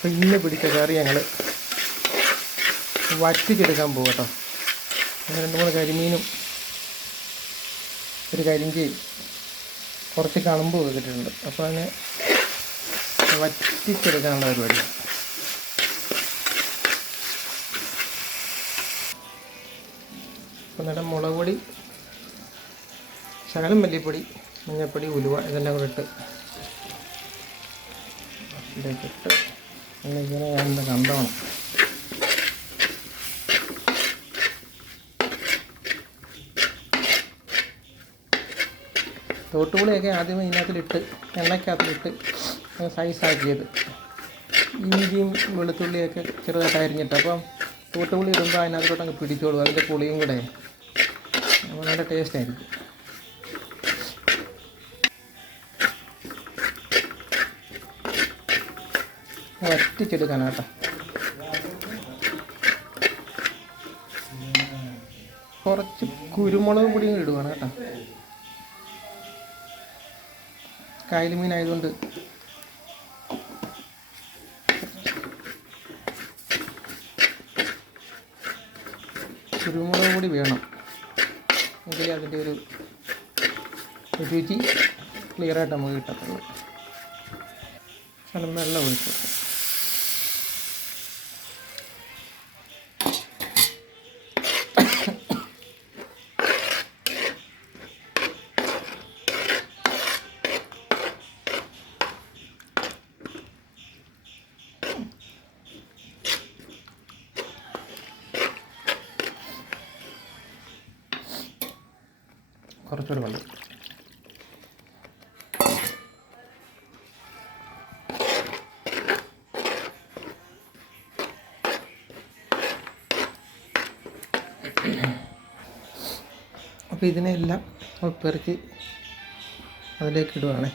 അപ്പോൾ ഇന്ന് പിടിച്ച കറി ഞങ്ങൾ വറ്റിച്ചെടുക്കാൻ പോകും കേട്ടോ. അങ്ങനെ 2-3 കരിമീനും ഒരു കരിഞ്ചിയും കുറച്ച് കണമ്പ് വെച്ചിട്ടുണ്ട്. അപ്പോൾ അതിനെ വറ്റിച്ചെടുക്കാനുള്ള പരിപാടിയാണ്. അപ്പോൾ നേരം മുളക് പൊടി, ശകലം മല്ലിപ്പൊടി, മഞ്ഞൾപ്പൊടി, ഉലുവ ഇതെല്ലാം കൂടെ ഇട്ട് ഇതിലേക്കിട്ട് ഇങ്ങനെ ഞാനിന്ന് കണ്ടോണം. തോട്ടുപുളിയൊക്കെ ആദ്യമേ ഇതിനകത്തിലിട്ട് എണ്ണയ്ക്കകത്തിലിട്ട് സൈസാക്കിയത്. ഇഞ്ചിയും വെളുത്തുള്ളിയൊക്കെ ചെറുതായിട്ട് അരിഞ്ഞിട്ട് അപ്പം തോട്ടുപുളി ഇടുമ്പോൾ അതിനകത്തോട്ടങ്ങ് പിടിച്ചോളൂ. അതിൻ്റെ പുളിയും കൂടെ അപ്പോൾ നല്ല ടേസ്റ്റായിരിക്കും. വറ്റിച്ചെടുക്കാനാട്ടോ. കുറച്ച് കുരുമുളക് പൊടിയും ഇടുവാണ് കേട്ടോ. കായൽ മീനായതുകൊണ്ട് കുരുമുളക് പൊടി വേണം, എങ്കിലേ അതിൻ്റെ ഒരു രുചി ക്ലിയറായിട്ട് നമുക്ക് കിട്ടത്തുള്ളൂ. ശകലം വെള്ളം ഒഴിച്ചു. കുറച്ചുകൂടെ വെള്ളം. അപ്പോൾ ഇതിനെല്ലാം പെറുക്കി അതിലേക്ക് ഇടുവാണേ.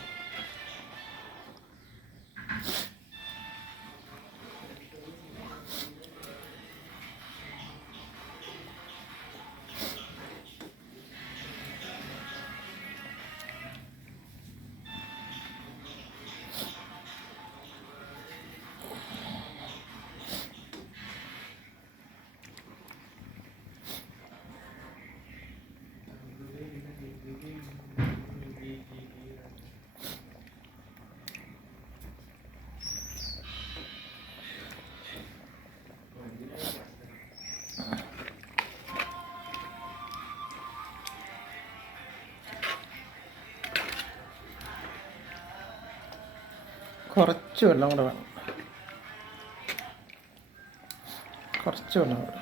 കുറച്ച് വെള്ളം കൂടെ വേണം, കുറച്ച് വെള്ളം കൂടെ.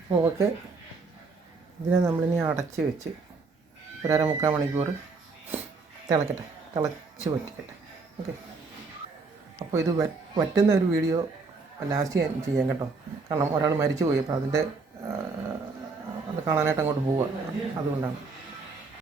അപ്പോൾ ഓക്കെ, ഇതിനെ നമ്മളിനി അടച്ച് വെച്ച് ഒരു 1/2-3 മണിക്കൂർ തിളക്കട്ടെ, തിളച്ച് വറ്റിക്കട്ടെ. ഓക്കെ, അപ്പോൾ ഇത് വറ്റുന്ന ഒരു വീഡിയോ ലാസ്റ്റ് ഞാൻ ചെയ്യാം കേട്ടോ. കാരണം ഒരാൾ മരിച്ചു പോയി, അപ്പോൾ അതിൻ്റെ അത് കാണാനായിട്ട് അങ്ങോട്ട് പോവുക, അതുകൊണ്ടാണ്.